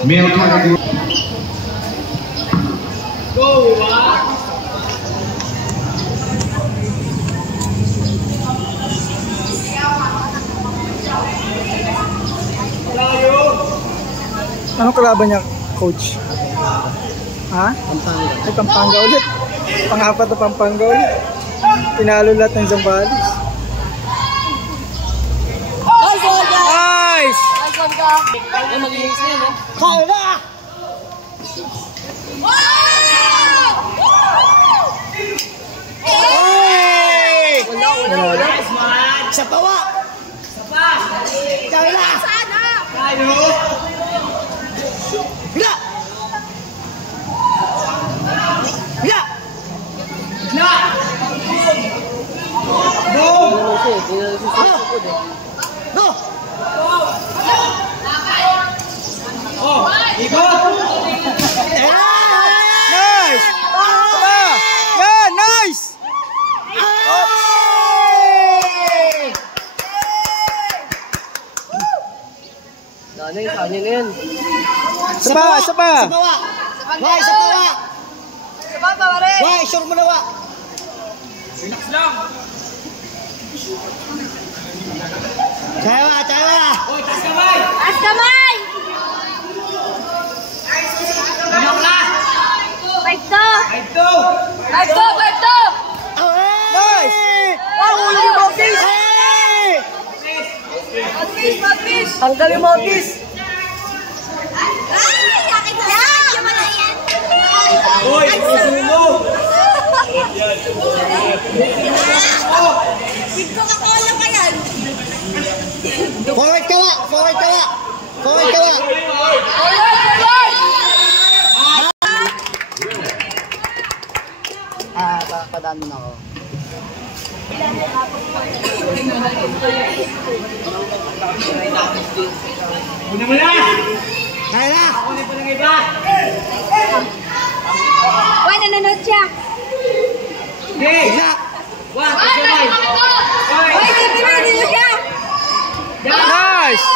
Male category. Go! Anong kalaban niya, coach? Ha? Pampanga. Ay, Pampanga ulit. Pang-apat na Pampanga ulit. Tinalo lahat ng Zambales. Nice! Ay, mag-inis na yun, eh. Kaya na! Wala. Sa pawa! Kaya na! Bila! Bila! Bila! Go! Go! Oh, ikot! Nice! Yeah, nice! Nanay, kanya na yan. Isa pa! Sa pawa! Why, sa pawa! Sa baba, pare! Why, sure mo na wa! Relax lang! Tawa! Hoy, taas kamay! Taas kamay! Ano ka? 5-2! 5-2! 5-2! Nice! Huli mo, Pis! Mag-fish! Tanggalin mo, Pis! Ay! Yakit na yan! Hoy, puso mo! Dito ka kola pa yan! Forward ka wa! Padaan mo na ako. Una mo na! Kaya na! Kunin po ng iba! Uy, nanonood siya! Hey! Isa! One, taas kamay! Hoy! Uy, nanonood siya! Nice!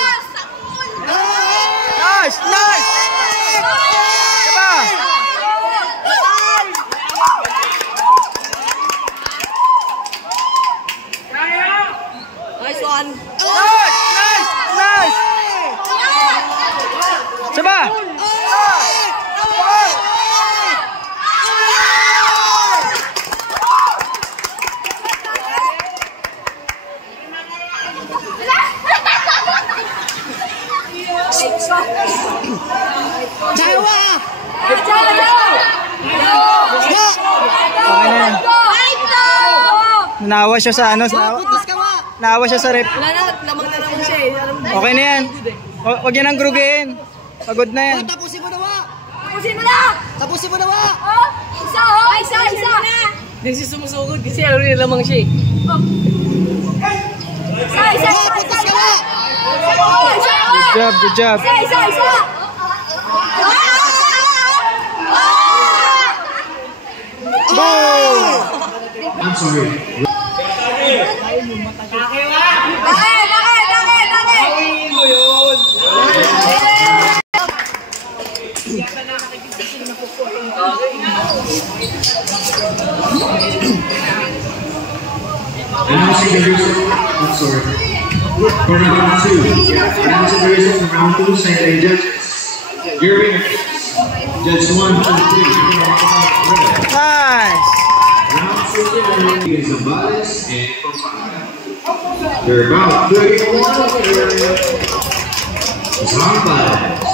Nice! Nice! Isa pa! Nice one! Nice! Nice! Isa pa! Tawa! Okay na yan. Nawa siya sa ano? Putos ka wa! Nawa siya sa rep. Wala na, lamang na naman siya eh. Okay na yan. Huwag yan ang grugiin. Pagod na yan. Tapusin mo na wa! Tapusin mo na! wa! Oh! Isa! Hindi siya sumusugod kasi ano rin lamang siya eh. Isa! Putos ka wa! Good job. Isa! Boom! I'm sorry. Gawin mo yun! Announcing the result. I'm sorry. For round 2. Announcing the result from round 2, St. A judges. Your winners. Judge 1, 2, 3. Nice! Round 2 winner is Zambales and Pampanga. They're about 31 winners. Zambales.